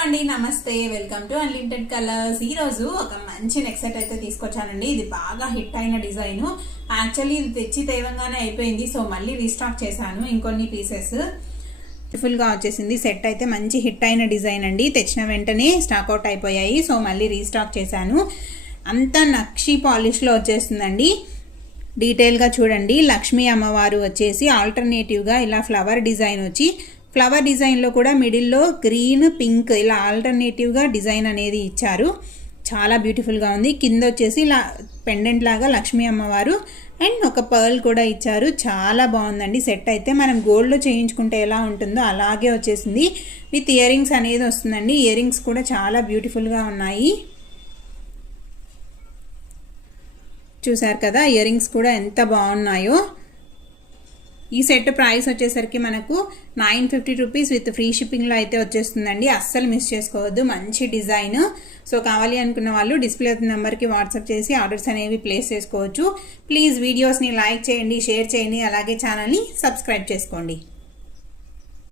అండి నమస్తే welcome to unlimited colours. ఈ రోజు ఒక మంచి నెక్ సెట్ అయితే తీసుకొచ్చానండి. ఇది బాగా హిట్ అయిన డిజైన్. యాక్చువల్లీ ఇది తెచ్చి తేవంగానే అయిపోయింది, సో మళ్ళీ రీస్టాక్ చేశాను ఇంకొన్ని పీసెస్. ఫుల్ గా వచ్చేసింది. సెట్ అయితే మంచి హిట్ అయిన డిజైన్ అండి. తెచ్చిన వెంటనే స్టాక్ అవుట్ అయిపోయాయి, సో మళ్ళీ రీస్టాక్ చేశాను. అంతా నక్షి పాలిష్ లో వచ్చేస్తుందండి. డీటెయిల్ గా చూడండి. లక్ష్మీ అమ్మవారు వచ్చేసి ఆల్టర్నేటివ్ గా ఇలా ఫ్లవర్ డిజైన్ వచ్చి, ఫ్లవర్ డిజైన్లో కూడా మిడిల్లో గ్రీన్ పింక్ ఇలా ఆల్టర్నేటివ్గా డిజైన్ అనేది ఇచ్చారు. చాలా బ్యూటిఫుల్గా ఉంది. కింద వచ్చేసి ఇలా పెండెంట్ లాగా లక్ష్మీ అమ్మవారు అండ్ ఒక పర్ల్ కూడా ఇచ్చారు. చాలా బాగుందండి. సెట్ అయితే మనం గోల్డ్లో చేయించుకుంటే ఎలా ఉంటుందో అలాగే వచ్చేసింది. విత్ ఇయర్ రింగ్స్ అనేది వస్తుందండి. ఇయర్ రింగ్స్ కూడా చాలా బ్యూటిఫుల్గా ఉన్నాయి. చూసారు కదా, ఇయర్ రింగ్స్ కూడా ఎంత బాగున్నాయో. ఈ సెట్ ప్రైస్ వచ్చేసరికి మనకు 950 రూపీస్ విత్ ఫ్రీ షిప్పింగ్లో అయితే వచ్చేస్తుందండి. అస్సలు మిస్ చేసుకోవద్దు. మంచి డిజైన్. సో కావాలి అనుకున్న వాళ్ళు డిస్ప్లే నెంబర్కి వాట్సాప్ చేసి ఆర్డర్స్ అనేవి ప్లేస్ చేసుకోవచ్చు. ప్లీజ్ వీడియోస్ని లైక్ చేయండి, షేర్ చేయండి, అలాగే ఛానల్ని సబ్స్క్రైబ్ చేసుకోండి.